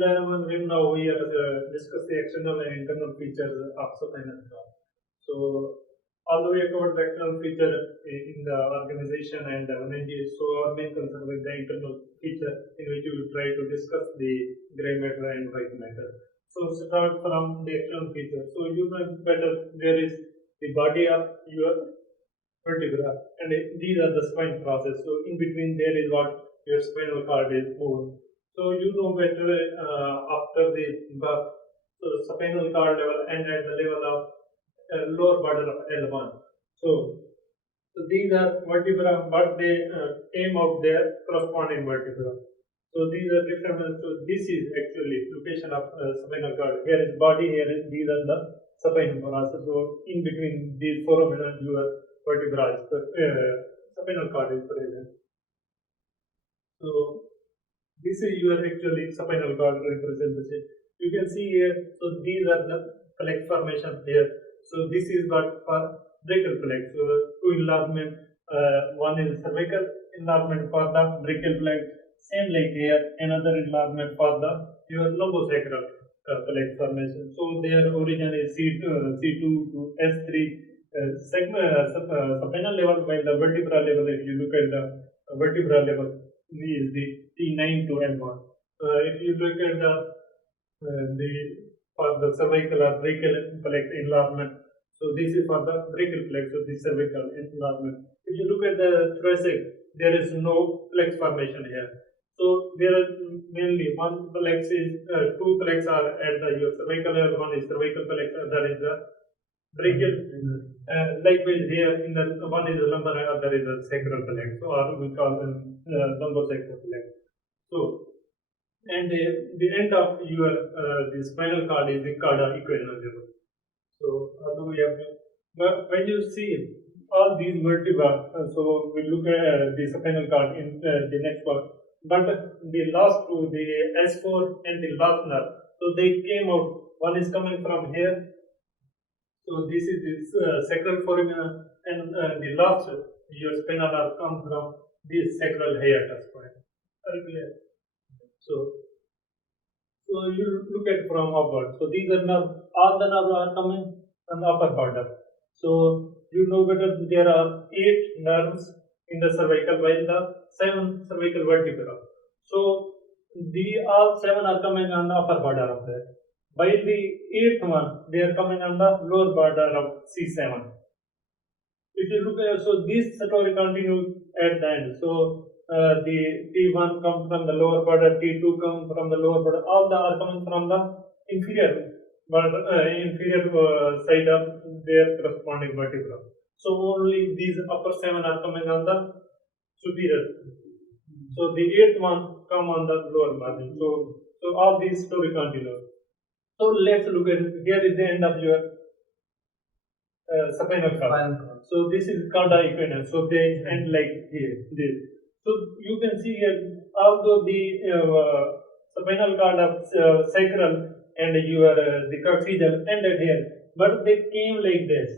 now we are discuss the external and internal features of spinal cord. So, although we have covered the external feature in the organization and the Meninges, so our main concern with the internal feature in which we will try to discuss the grey matter and white matter. So, start from the external feature. So, you know better there is the body of your vertebra, and these are the spine process. So, in between there is what your spinal cord is moved. So you know better after the birth, so the spinal cord level and at the level of lower border of L1. So these are vertebra, but they came out their corresponding vertebra. So these are different. So this is actually location of spinal cord. Here is body. Here is these are the spinal process. So in between these foramina, your vertebra is spinal cord is present. So this is your actually spinal cord representation. You can see here, so these are the flex formation here. So this is what for brachial flex. So two enlargement, one is cervical enlargement for the brachial flex, same like here, another enlargement for the your lumbosacral flex formation. So their origin is C2 to S3 spinal level, while the vertebral level, if you look at the vertebral level, is the T9 to L1. If you look at the for the cervical or brachial flex enlargement, so this is for the brachial flex, so this cervical enlargement. If you look at the thoracic, there is no flex formation here. So there is mainly one flex is two flex are at the your cervical level. One is cervical flex, other is the brachial. Likewise here in the one is the lumbar, other is the sacral flex, so or we call them lumbosacral flex. So and the end of your the spinal cord is the cauda equina level. So although we have, but when you see all these vertebra, so we look at the spinal cord in the next one. But the last two, the S4 and the last nerve, so they came out. One is coming from here. So this is this sacral foramina, and the last your spinal nerve comes from this sacral hiatus point. Very clear. So you look at from upward. So these are nerve. All the nerves are coming from the upper border. So you know better there are 8 nerves in the cervical, while the 7 cervical vertebra. So the all 7 are coming on the upper border of that. While the 8th one, they are coming on the lower border of C7. If you look at, so this story continues at the end. So the T1 comes from the lower border, T2 comes from the lower border. All the are coming from the inferior side of their corresponding vertebra. So only these upper 7 are coming on the superior. So the 8th one come on the lower margin. So all these story continue. So let's look at, here is the end of your spinal cord. So this is cauda equina. So they end like here, this. So you can see here, although the spinal cord of sacral and your the coccygeal ended here, but they came like this.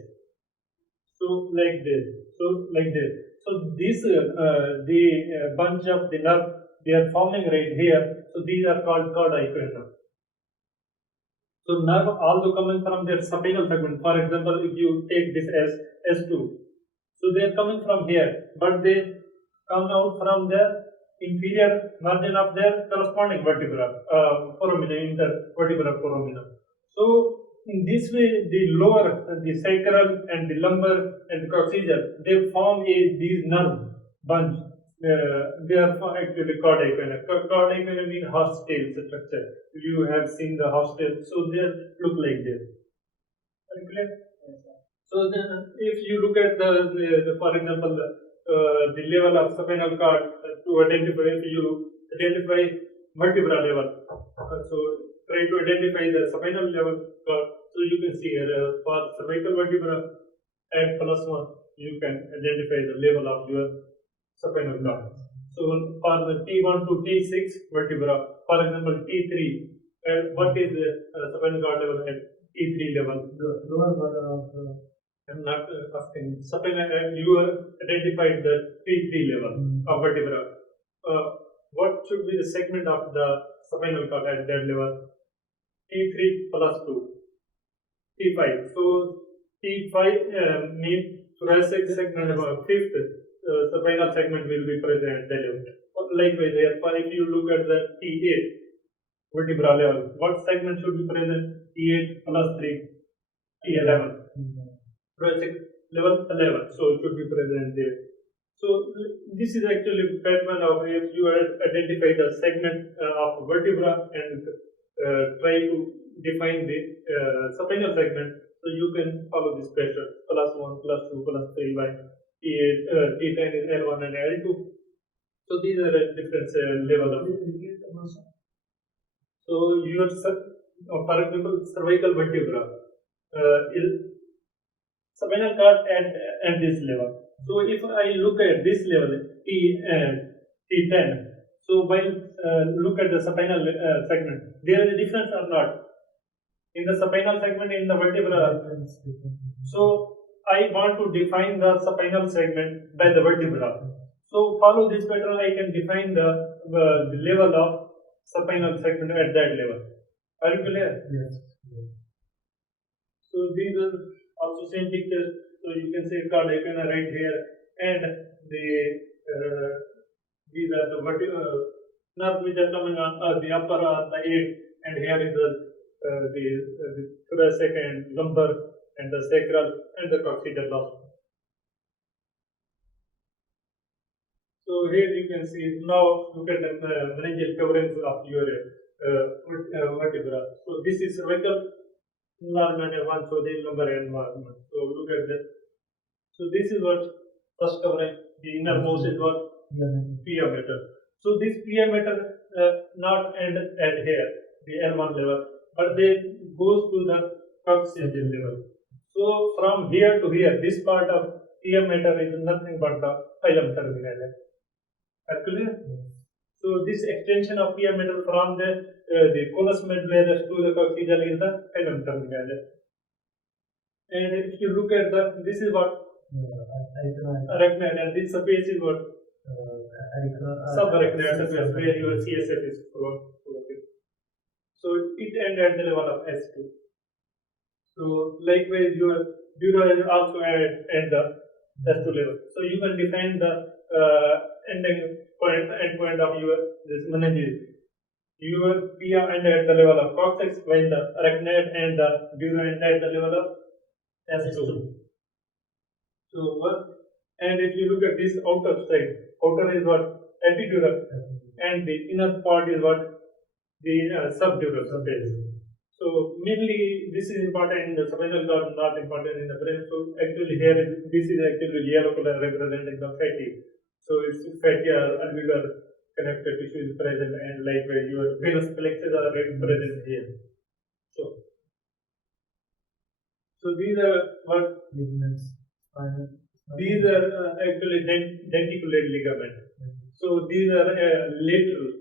So like this. So like this. So this the bunch of the nerve, they are forming right here. So these are called cauda equina. So nerve although coming from their spinal segment, for example, if you take this as S2, so they are coming from here, but they come out from the inferior margin of their corresponding vertebra, foramina, intervertebral foramina. So in this way, the lower, the sacral and the lumbar and the coccygeal, they form these nerve bunch. They are actually cauda equina. Cauda equina means horse tail structure. You have seen the horse tail, so they look like this. Very clear? So then, if you look at the for example, the level of spinal cord to identify, if you identify vertebra level, so try to identify the spinal level cord. So you can see here for cervical vertebra at +1, you can identify the level of your spinal cord. So for the T1 to T6 vertebra, for example T3, what is the spinal cord level at T3 level? The lower border of I'm not asking. Spinal, you identified the T3 level of vertebra. What should be the segment of the spinal cord at that level. T3 plus 2. T5. So T5 means thoracic segment about fifth spinal segment will be present at that level. Likewise, therefore, if you look at the T8 vertebral level, what segment should be present? T8 plus 3, T11. Thoracic level 11, so it should be present there. So this is actually pattern of if you identify the segment of vertebra and try to define the spinal segment, so you can follow this pattern plus 1, plus 2, plus 3 by T8, T10 is L1 and L2. So these are at different level of. So your for example cervical vertebra is spinal cord at this level. So if I look at this level T10, so while look at the spinal segment, there is a difference or not in the spinal segment in the vertebra. So I want to define the spinal segment by the vertebra. So follow this pattern, I can define the level of spinal segment at that level. Are you clear? Yes. So these are also same pictures. So you can say cardiac and right here, and these are the vertebral nerves which are coming on the upper or the eight, and here is the thoracic and lumbar and the sacral and the coccygeal lobe. So here you can see now look at the meningeal coverings of your vertebra. So this is cervical enlargement and one, so the lumbar enlargement. So look at that. So this is what first covering. The innermost is what pia mater. So this pia mater not end at here, the L1 level, but they goes to the coccygeal level. So from here to here, this part of pia mater is nothing but the phylum terminale. Actually, so this extension of pia mater from the conus medullaris to the coccygeal is the phylum terminale. And if you look at this is what arachnoid, and this space is what subarachnoid surface where your CSF is flowing. So it ends at the level of S2. So likewise, your dura is also at the S2 level. So you can define the ending point of your this meninges. Your pia end at the level of coccyx, while the arachnoid and the dura end at the level of S2. So what? And if you look at this outer side, outer is what? Epidural, and the inner part is what? The subdural space. So mainly this is important in the spinal cord, not important in the brain. So actually here this is actually yellow color representing the fatty. So it's fatty or alveolar connective tissue is present, and likewise your venous plexus are present here. So these are what? These are actually denticulate ligament. So these are lateral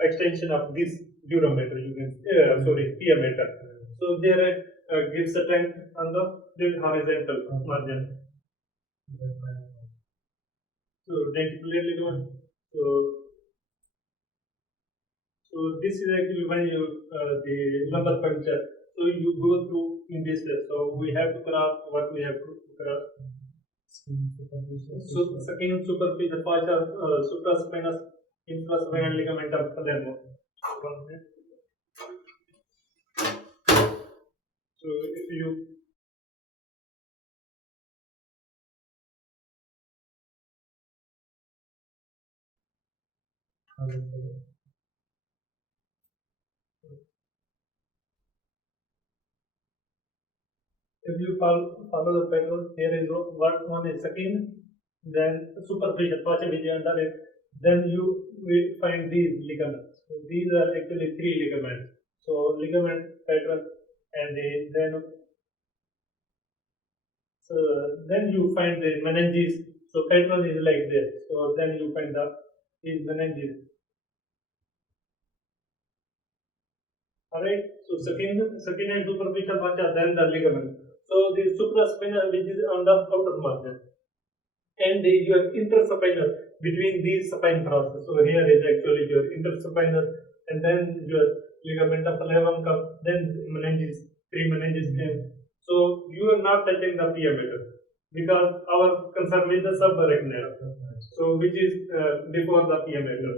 extension of this dura mater. You can pia mater. So there gives strength on the horizontal margin. So denticulate ligament. So this is actually when you the lumbar puncture. So you go through in this way. So we have to cross what we have to cross. So second superficial fascia, supraspinous infraspinal ligament of Palermo. So if you follow the pattern, here is one is second, then superficial fascia which is under it, then you will find these ligaments. So these are actually three ligaments. So ligament pattern, and then you find the meninges. So pattern is like this. So then you find these meninges. Alright. So second and superficial fascia, then the ligament. So the supraspinal which is on the outer margin, and your interspinal between these supine process. So here is actually your interspinal, and then your ligament of labrum comes, then meninges, three meninges came. So you are not touching the pia mater because our concern is the subarachnoid, so which is before the pia mater.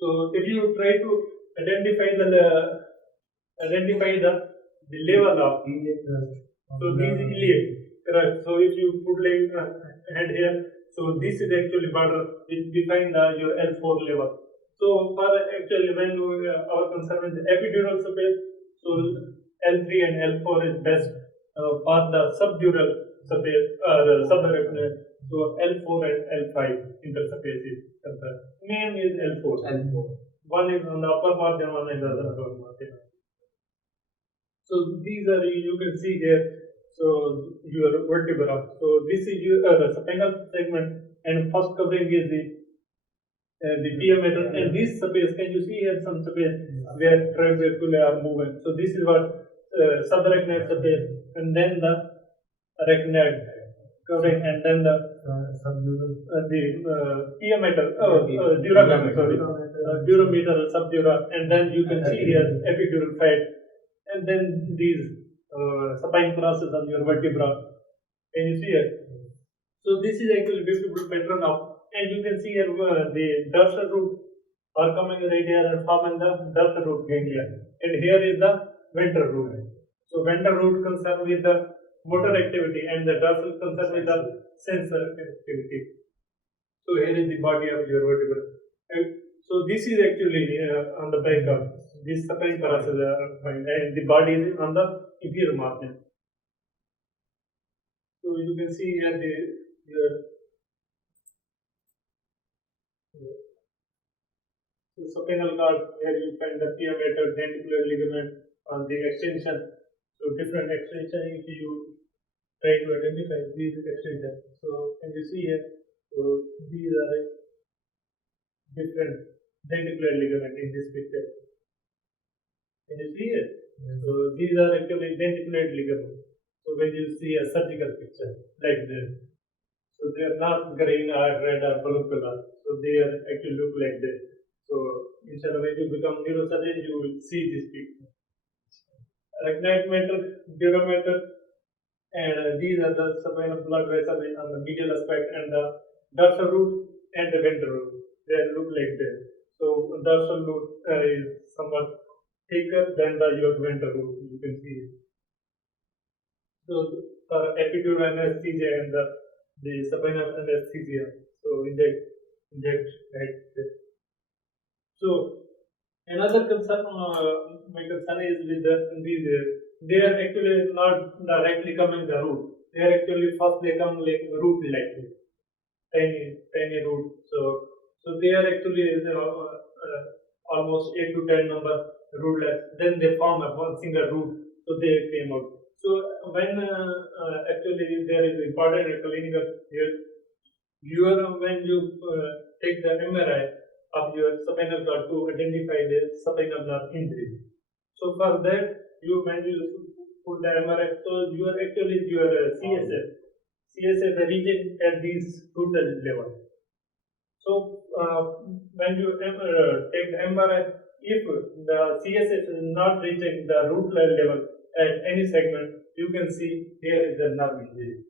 So if you try to identify the level of, so this is iliac, correct? So if you put like hand here, so this is actually border which define your L4 level. So for actually when our concern is epidural space, so L3 and L4 is best for the subdural space subarachnoid. So L4 and L5 interspace is concerned. Main is L4. One is on the upper margin, one is on the lower margin. So these are, you can see here. So your vertebra. So this is your the spinal segment, and first covering is the diameter, and this space, can you see here some space where trabeculae are moving? So this is what subarachnoid space, and then the arachnoid covering, and then the diameter, durameter, sorry, durameter, subdura, and then you can see here epidural fat, and then these supine process on your vertebra. Can you see it? So this is actually vestibular pattern of, and you can see here the dorsal root are coming right here and forming the dorsal root ganglia, and here is the ventral root. So ventral root concerned with the motor activity, and the dorsal concerned with the sensor activity. So here is the body of your vertebra. And so this is actually on the back of this supine process, and the body is on the inferior margin. So you can see here the spinal cord, where you find the pia mater, denticular ligament on the extension. So different extension, if you try to identify these extensions. So can you see here? So these are different denticular ligament in this picture. Can you see it? So these are actually denticular ligament. So when you see a surgical picture like this, so they are not green or red or blue color. So they are actually look like this. So instead of when you become neurosurgeon, you will see this picture. Arachnoid meter, durameter, and these are the supine blood vessels on the medial aspect, and the dorsal root and the ventral root. They look like this. So dorsal root is somewhat thicker than the your ventral root. You can see it. So epidural anesthesia and the spinal anesthesia. So inject right there. So another concern, my concern is with these. They are actually not directly coming the root. They are actually first they come like root like this, tiny root. So they are actually almost 8 to 10 number rootlets. Then they form a one single root. So they came out. So when actually there is important clinical here, when you take the MRI of your spinal cord to identify the spinal nerve injury. So for that, when you put the MRI, so you are actually your CSF reaching at these rootless level. So when you take the MRI, if the CSF is not reaching the rootless level at any segment, you can see here is the nerve injury.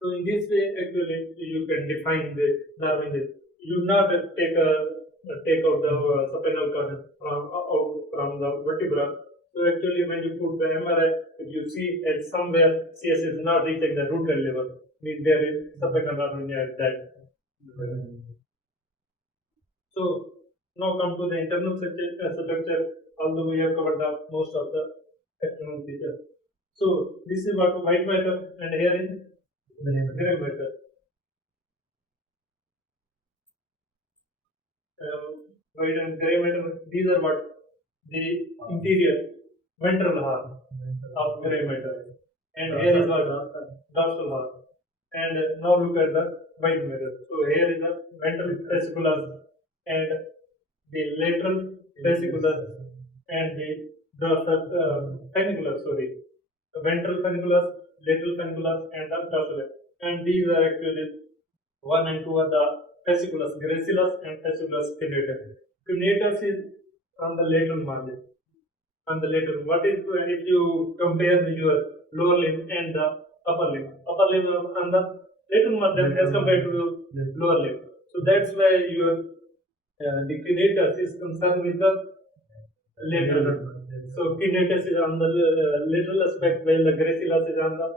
So in this way, actually, you can define the nerve injury. You not take out the spinal cord from the vertebra. So actually, when you put the MRI, if you see at somewhere CS is not reaching the rootless level, means there is spinal nerve injury at that level. So now come to the internal structure. Although we have covered most of the external features. So this is what white matter, and here is gray matter. White and gray matter, these are what the interior ventral horn of gray matter, and here is what dorsal horn. And now look at the white matter. So here is the ventral fasciculus and the lateral fasciculus and the dorsal funiculus. Sorry, the ventral funiculus, lateral funiculus, and the dorsal. And these are actually 1 and 2 are the fasciculus gracilis and fasciculus cuneatus. Cuneatus is on the lateral margin. On the lateral, what is if you compare your lower limb and the upper limb? Upper limb on the lateral margin as compared to the lower limb. So that's why your the cuneatus is concerned with the lateral. So cuneatus is on the lateral aspect, while the gracilis is on the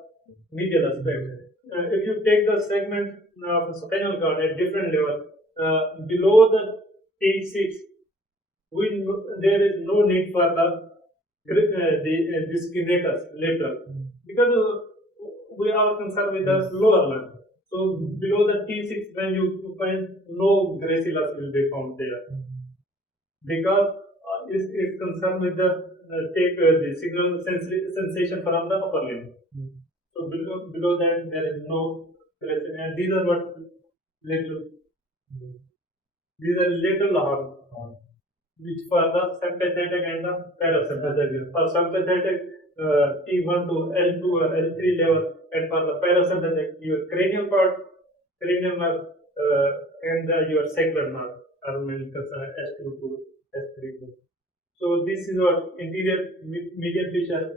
medial aspect. If you take the segment of the spinal cord at different level, below the T6, there is no need for this cuneatus lateral, because we are concerned with the lower limb. So below the T6, when you find no gracilis will be found there, because it's concerned with the take the signal sensation from the upper limb. So below that there is no gracilis, and these are what lateral. These are lateral horn, which for the sympathetic and the parasympathetic. For sympathetic, T1 to L2 or L3 level, and for the parasympathetic, your cranial part, cranial nerve, and your sacral nerve are mainly concerned S2 to S3. So this is what interior median fissure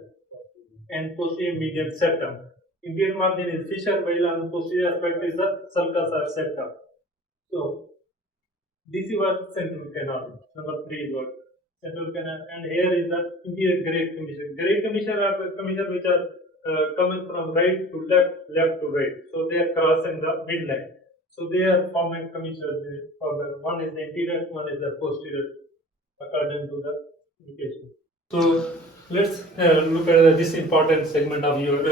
and posterior median septum. Interior margin is fissure, while on the posterior aspect is the sulcus or septum. So this is what central canal. Number 3 is what central canal, and here is the interior great commissure. Great commissure are the commissure which are coming from right to left, left to right. So they are crossing the midline. So they are forming commissure. One is the interior, one is the posterior, according to the indication. So let's look at this important segment of your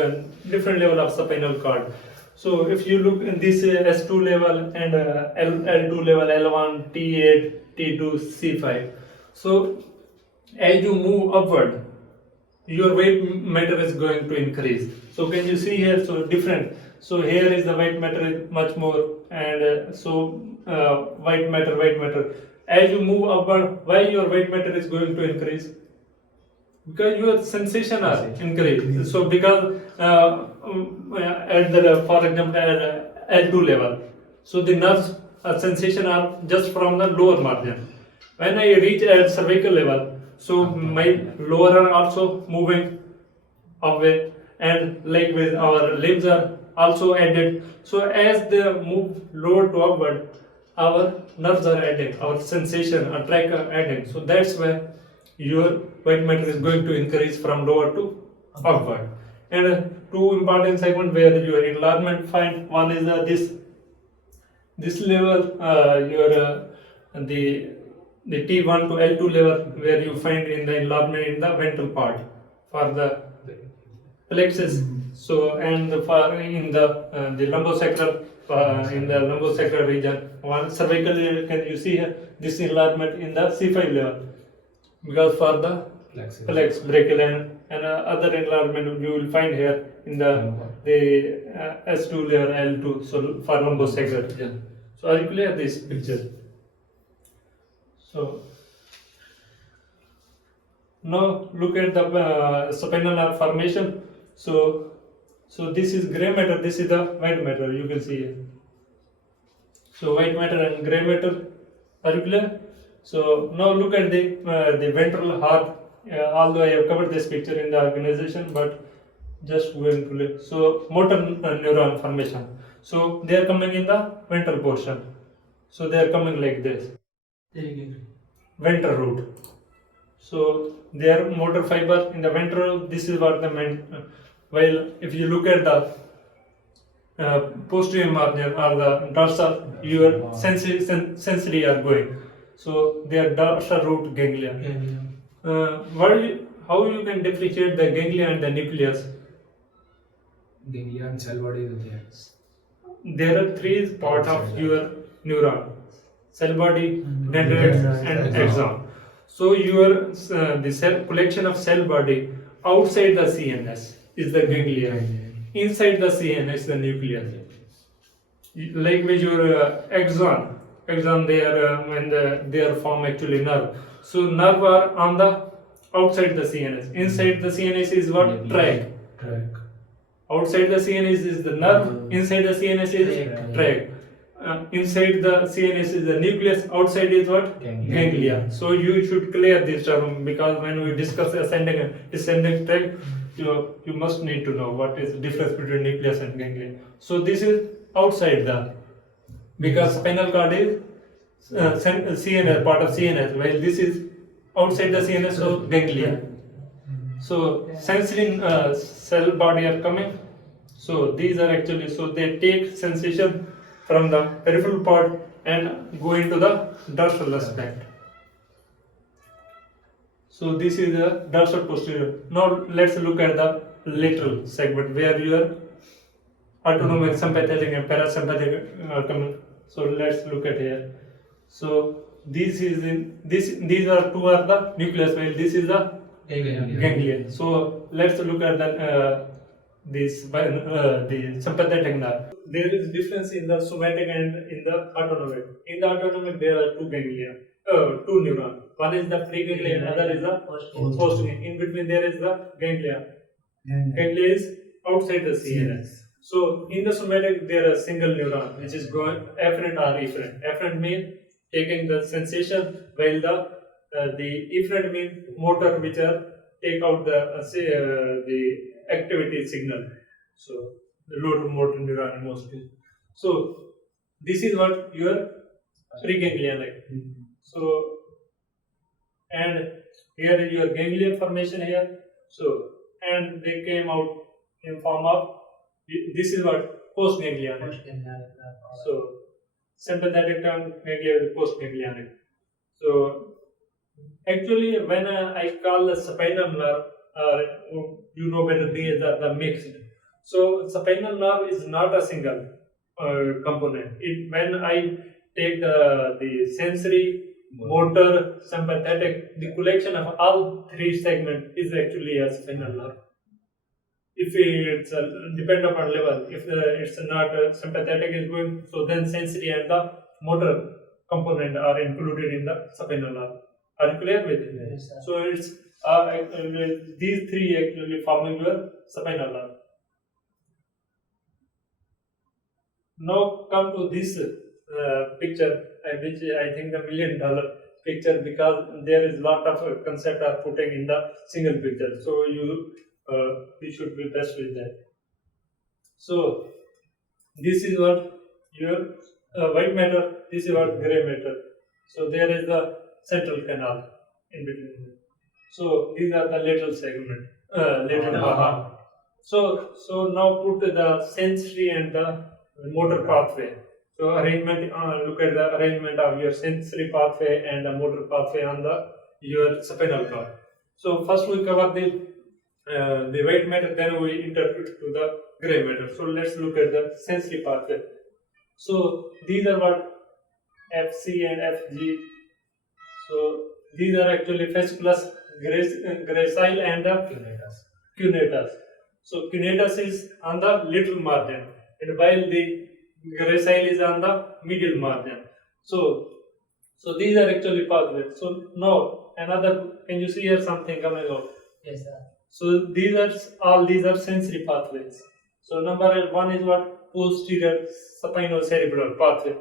different level of spinal cord. So if you look in this S2 level and L2 level, L1, T8, T2, C5. So as you move upward, your weight matter is going to increase. So can you see here? So different. So here is the weight matter is much more, and weight matter. As you move upward, why your weight matter is going to increase? Because your sensation are increased. So because at the, for example, at L2 level, so the nerves sensation are just from the lower margin. When I reach at cervical level, so my lower are also moving away, and likewise our limbs are also added. So as they move lower to upward, our nerves are adding, our sensation, our tract are adding. So that's why your weight matter is going to increase from lower to upward. And two important segments where your enlargement find. One is this level, the T1 to L2 level, where you find in the enlargement in the ventral part for the plexus. So and for in the lumbosacral in the lumbosacral region, one cervical, can you see here this enlargement in the C5 level, because for the flex brachial and other enlargement you will find here in the S2 layer L2, so for lumbosacral region. So are you clear this picture? So now look at the spinal nerve formation. So this is gray matter, this is the white matter, you can see here. So white matter and gray matter, are you clear? So now look at the ventral heart. Although I have covered this picture in the organization, but just going to look. So motor neuron formation. So they are coming in the ventral portion. So they are coming like this. Ventral root. So their motor fiber in the ventral. This is what the while if you look at the posterior margin or the dorsal, your sensory are going. So they are dorsal root ganglia. How you can differentiate the ganglia and the nucleus? Ganglia and cell body. There are three parts of your neuron: cell body, dendrites, and axon. So your the cell collection of cell body outside the CNS is the ganglia. Inside the CNS, the nucleus. Likewise, your axon they are when they are form actually nerve. So nerve are on the outside the CNS. Inside the CNS is what? Tract. Outside the CNS is the nerve. Inside the CNS is tract. inside the CNS is the nucleus, outside is what? Ganglia. So you should clear this term, because when we discuss ascending and descending tract, you must need to know what is the difference between nucleus and ganglia. So this is outside the, because spinal cord is CNS, part of CNS, while this is outside the CNS, so ganglia. So sensory cell body are coming. So these are actually, so they take sensation from the peripheral part and go into the dorsal aspect. So this is the dorsal posterior. Now let's look at the lateral segment where your autonomic, sympathetic and parasympathetic are coming. So let's look at here. So this is in this, these are two are the nucleus, while this is the ganglia. So let's look at the the sympathetic nerve. There is difference in the somatic and in the autonomic. In the autonomic there are two ganglia, two neurons. One is the preganglia, another is the postganglia. In between there is the ganglia. Ganglia is outside the CNS. So in the somatic there are single neuron which is going afferent or efferent. Afferent means taking the sensation, while the efferent means motor, which are take out the activity signal. So the low motor neuron mostly. So this is what your preganglionic. So and here is your ganglion formation here. So and they came out in form of, this is what postganglionic. So sympathetic term ganglia with postganglionic. So actually when I call the spinal nerve, you know better these are the mixed. So spinal nerve is not a single component. When I take the sensory, motor, sympathetic, the collection of all three segments is actually a spinal nerve. If it's depend upon level, if it's not sympathetic is going, so then sensory and the motor component are included in the spinal nerve. Are you clear with it? Yes, so it's these three actually forming your spinal nerve. Now come to this picture, which I think the $1 million picture, because there is lot of concept are putting in the single picture. So you should be best with that. So this is what your white matter. This is what gray matter. So there is the central canal in between. So these are the lateral segment, lateral part. So now put the sensory and the motor pathway. So arrangement, look at the arrangement of your sensory pathway and the motor pathway on your spinal cord. So first we cover the white matter, then we interpret to the gray matter. So let's look at the sensory pathway. So these are what FC and FG. So these are actually fasciculus, gracile and the cuneatus. So cuneatus is on the lateral margin, and while the gracile is on the medial margin. So these are actually pathways. So now another, can you see here something coming out? Yes, sir. So these are sensory pathways. So number one is what? Posterior spinocerebral pathway,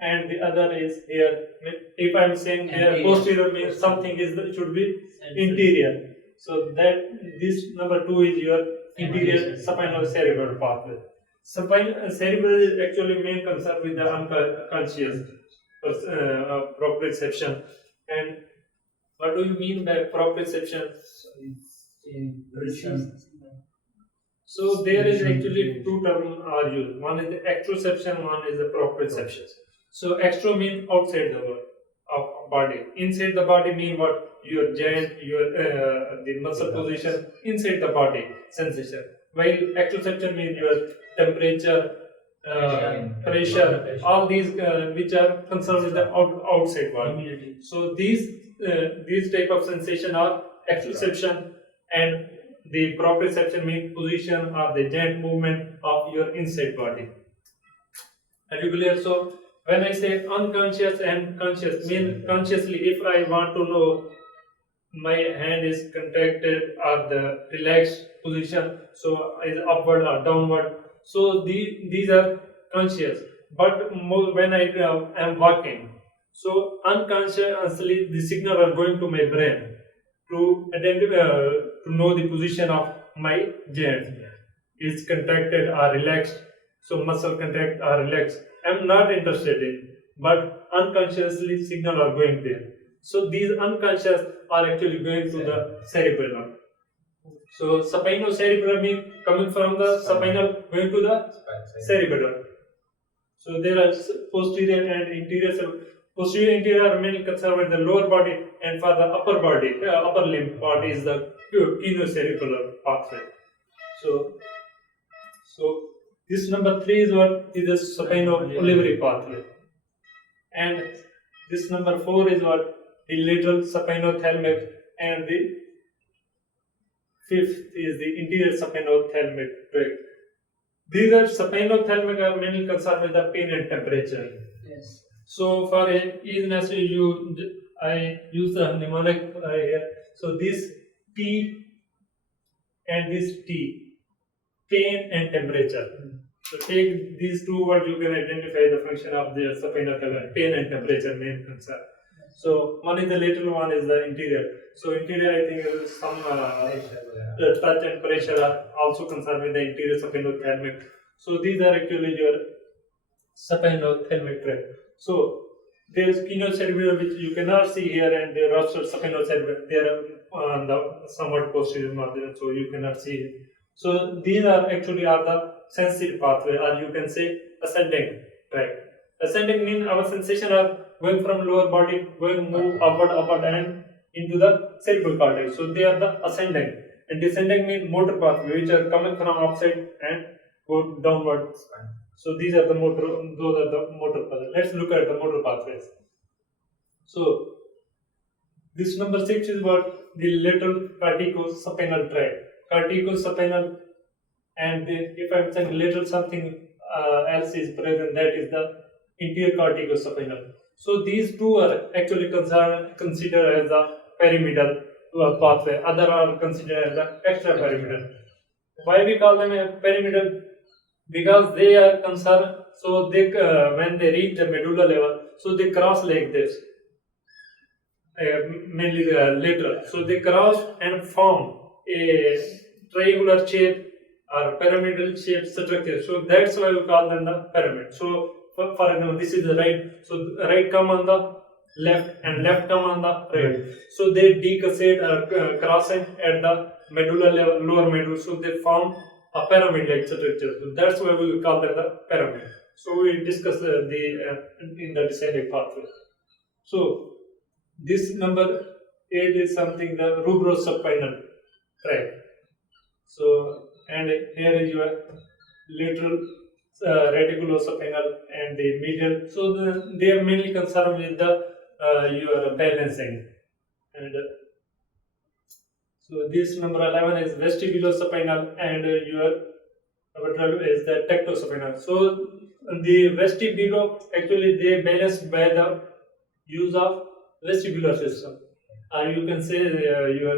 and the other is here. If I am saying here posterior means something should be interior. So that this number two is your interior spinocerebral pathway. Cerebral is actually main concern with the unconscious proprioception. And what do you mean by proprioception? So there is actually two terms are used. One is the exteroception, one is the proprioception. So extro means outside the body. Inside the body mean what? Your joint, your the muscle position inside the body sensation. While exteroception means your temperature, pressure, all these which are concerned with the outside body. So these type of sensation are exteroception, and the proprioception means position or the joint movement of your inside body. Are you clear? So when I say unconscious and conscious, mean consciously, if I want to know my hand is contracted or the relaxed position, so is upward or downward. So these are conscious. but when I am walking, so unconsciously the signal are going to my brain to identify, to know the position of my joints. Is contracted or relaxed, so muscle contract or relaxed. I'm not interested in, but unconsciously signal are going there. So these unconscious are actually going to the cerebellum. So spinocerebellar means coming from the spinal going to the cerebellum. So there are posterior and interior. Posterior and interior are mainly concerned with the lower body, and for the upper body, upper limb part is the crinocerebellar pathway. So this number 3 is what is the spino-olivary pathway, and this number 4 is what the lateral spinothalamic, and the 5th is the interior spinothalamic tract. These are spinothalamic are mainly concerned with the pain and temperature. Yes. So for easiness, I use the mnemonic here. So this P and this T, pain and temperature. So take these two words, you can identify the function of the spinothalamic, pain and temperature main concern. So one is the lateral, one is the interior. So interior, I think is some the touch and pressure are also concerned with the interior spinothalamic. So these are actually your spinothalamic tract. So there is crinocerebellar, which you cannot see here, and there are also spinocerebellar. They are on the somewhat posterior margin, so you cannot see it. So these are actually the sensitive pathway, or you can say ascending tract. Ascending means our sensation are going from lower body, going move upward and into the cerebral cortex. So they are the ascending, and descending means motor pathway, which are coming from upside and go downward. So these are the motor; those are the motor pathways. Let's look at the motor pathways. So this number 6 is what the lateral corticospinal tract. Corticospinal, and if I'm saying lateral, something else is present, that is the interior corticospinal. So these two are actually considered as the pyramidal pathway. Other are considered as the extrapyramidal. Why we call them a pyramidal? Because they are concerned. So they when they reach the medulla level, so they cross like this. Mainly lateral. So they cross and form a triangular shape or pyramidal shape structure. So that's why we call them the pyramid. So for example, this is the right. So the right come on the left and left come on the right. So they decussate or crossing at the medulla level, lower medulla. So they form a pyramid-like structure. So that's why we call them the pyramid. So we discuss in the descending pathway. So this number 8 is something the rubrospinal tract. So and here is your lateral reticulospinal and the medial. So they are mainly concerned with the your balancing. And so this number 11 is vestibulospinal, and your number 12 is the tectospinal. So the vestibulo actually they balance by the use of vestibular system. You can say your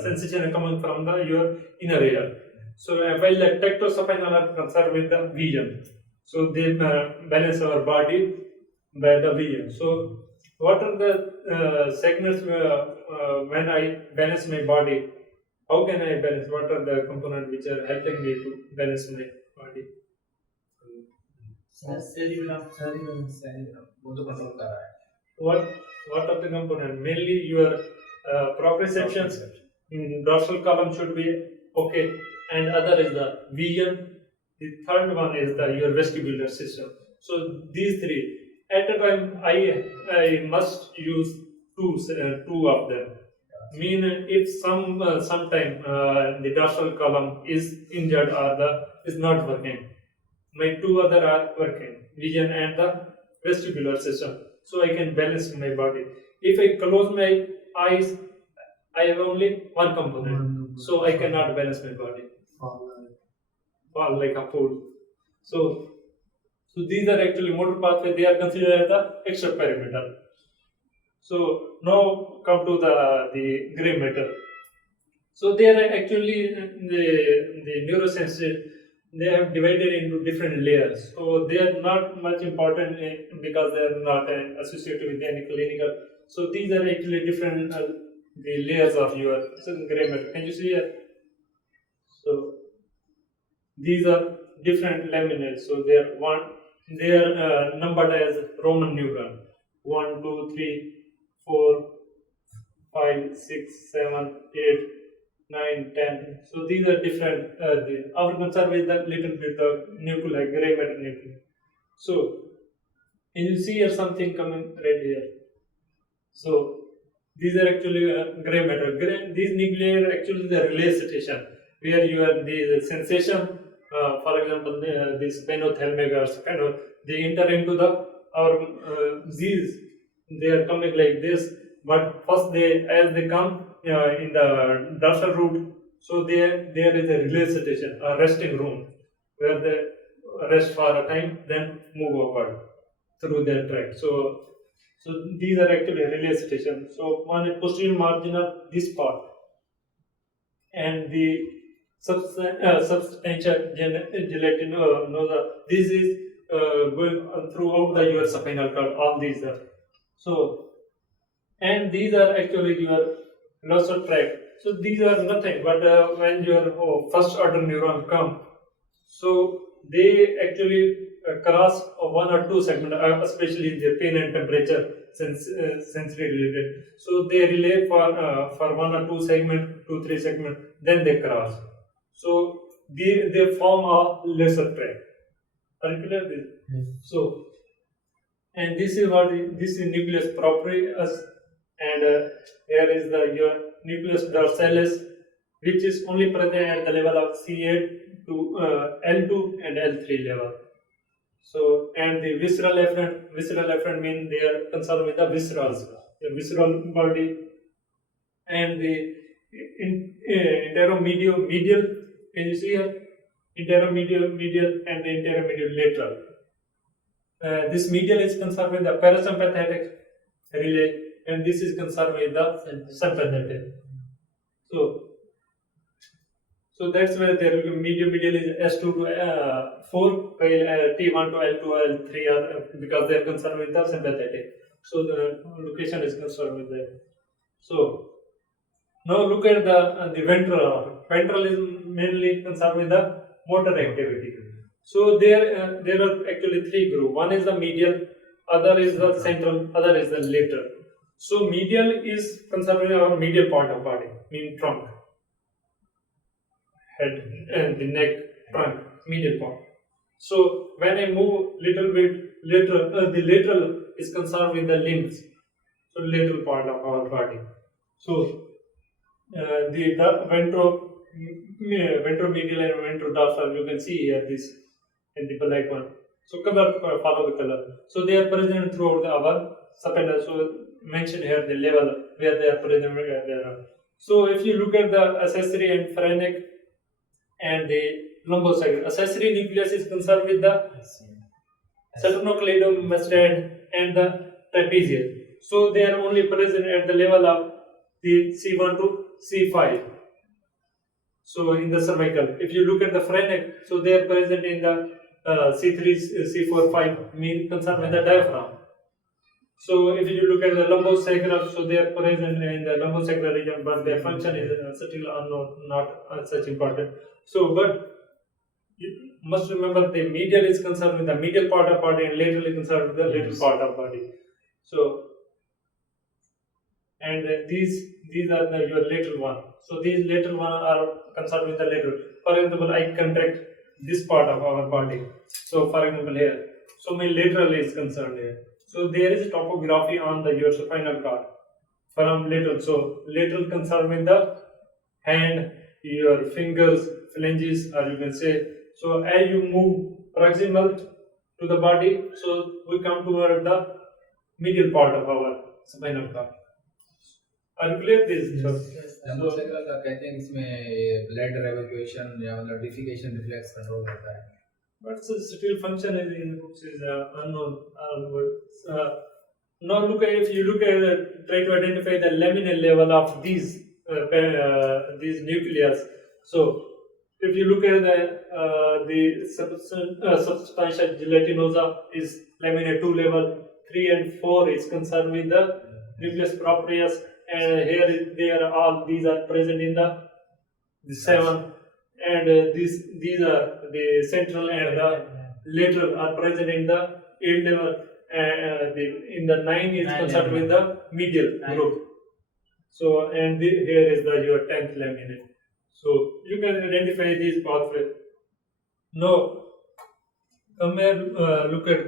sensation coming from your inner ear. So while the tectospinal are concerned with the vision, so they balance our body by the vision. So what are the segments when I balance my body? How can I balance? What are the components which are helping me to balance my body? What are the components? Mainly your proprioceptions, dorsal column should be okay, and other is the vision. The third one is your vestibular system. So these three. At a time, I must use two of them. Mean if sometime the dorsal column is injured or is not working, my two other are working, vision and the vestibular system. So I can balance my body. If I close my eyes, I have only one component, so I cannot balance my body. Fall like a fool. So these are actually motor pathways. They are considered as the extrapyramidal. So now come to the gray matter. So they are actually the neurosensitive they have divided into different layers. So they are not much important because they are not associated with any clinical. So these are actually different the layers of your gray matter. Can you see here? So these are different laminae. So they are numbered as Roman numeral 1, 2, 3, 4, 5, 6, 7, 8, 9, 10. So these are different. Our concern is the little bit of nuclei, gray matter nuclei. So, and you see here something coming right here. So these are actually gray matter. These nuclei are actually the relay station where you have the sensation. For example, this penothalamic or they enter into our these. They are coming like this. But first, as they come in the dorsal root, so there is a relay station, a resting room, where they rest for a time, then move upward through their tract. So these are actually relay stations. So one is posterior marginal, this part, and the substantial gelatinosa. This is going throughout the your spinal cord. All these are so. And these are actually your lossal tract. So these are nothing but when your first order neuron come, so they actually cross one or two segments, especially the pain and temperature sensory related. So they relay for one or two segment, 2-3 segment, then they cross. So they form a lesser tract. Are you clear this? Yes. So, and this is what this is nucleus proprius. And here is your nucleus dorsalis, which is only present at the level of C8 to L2 and L3 level. So, and the visceral efferent means they are concerned with the visceral body, and the interomedial, can you see here? Interomedial and the interomedial lateral. This medial is concerned with the parasympathetic relay, and this is concerned with the sympathetic. So that's where the medial is S2 to 4, while T1 to L2 L3 are because they are concerned with the sympathetic. So the location is concerned with that. So now look at the ventral. Ventral is mainly concerned with the motor activity. So there are actually three groups. One is the medial, other is the central, other is the lateral. So medial is concerned with our medial part of body, mean trunk, head, and the neck, trunk, medial part. So when I move little bit lateral, the lateral is concerned with the limbs, so lateral part of our body. So the ventromedial and ventrodorsal, you can see here this in the black one. So color, follow the color. So they are present throughout our spinal. So mention here the level where they are present. So if you look at the accessory and phrenic and the lumbosacral, accessory nucleus is concerned with the sternocleidomastoid and the trapezius. So they are only present at the level of the C1 to C5. So in the cervical, if you look at the phrenic, so they are present in the C3, C4, 5, mean concerned with the diaphragm. So if you look at the lumbosacral, so they are present in the lumbosacral region, but their function is still unknown, not such important. So, but you must remember the medial is concerned with the medial part of body and lateral is concerned with the lateral part of body. So, and these are your lateral one. So these lateral one are concerned with the lateral. For example, I contract this part of our body. So for example here, so my lateral is concerned here. So there is topography on your spinal cord from lateral. So lateral concerned with the hand, your fingers, phalanges, or you can say. So as you move proximal to the body, so we come toward the medial part of our spinal cord. Are you clear this? Lumbosacral का कहते हैं इसमें blood evacuation या मतलब defecation reflex control होता है. But still function is in books is unknown. Now look at, if you look at try to identify the laminal level of these nucleus. So if you look at the substantia gelatinosa is laminae 2 level, 3 and 4 is concerned with the nucleus proprius, and they are all these are present in the 7, and these are the central and the lateral are present in the 8 level, and in the 9 is concerned with the medial group. So, and here is your 10th laminae. So you can identify these pathways. Now, come here, look at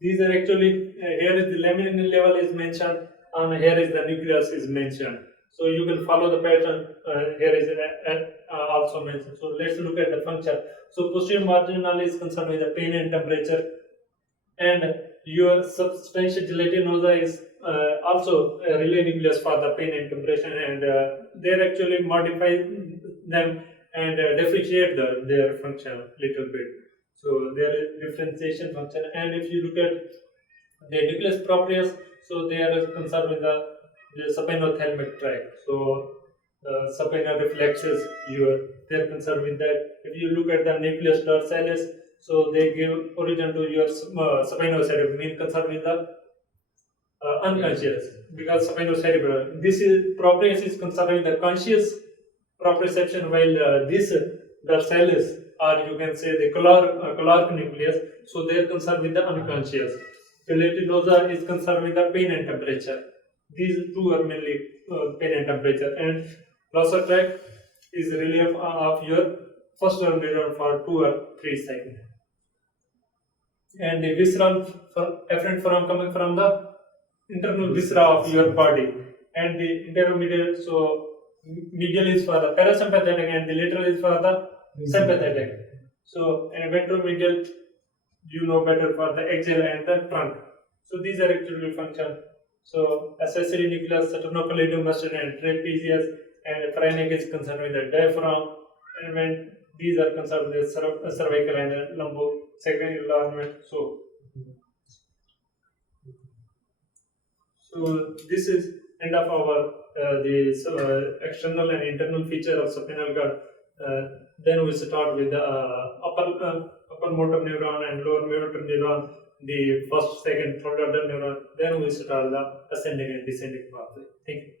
these are actually, here is the laminal level is mentioned, and here is the nucleus is mentioned. So you can follow the pattern, here is also mentioned. So let's look at the function. So posterior marginal is concerned with the pain and temperature, and your substantia gelatinosa is also a relay nucleus for the pain and temperature, and they actually modify them and differentiate their function a little bit. So there is differentiation function, and if you look at the nucleus proprius, so they are concerned with the spinothalamic tract. So spinal reflexes, they are concerned with that. If you look at the nucleus dorsalis, so they give origin to your spinocerebellum, mean concerned with the unconscious, because spinocerebellum. This is proprius is concerned with the conscious proprioception, while this dorsalis, or you can say the caloric nucleus, so they are concerned with the unconscious. Gelatinosa is concerned with the pain and temperature. These two are mainly pain and temperature, and dorsal tract is relief of your first neuron for 2 or 3 seconds. And the visceral efferent foramen coming from the internal viscera of your body, and the intermediate, so medial is for the parasympathetic and the lateral is for the sympathetic. So, and ventromedial, you know better for the axial and the trunk. So these are actually function. So accessory nucleus, sternocleidomastoid muscle and trapezius, and phrenic is concerned with the diaphragm, and when these are concerned with the cervical and the lumbosacral enlargement. So this is end of our the external and internal feature of spinal cord. Then we start with the upper motor neuron and lower motor neuron, the first, second, third order neuron. Then we start the ascending and descending pathway. Thank you.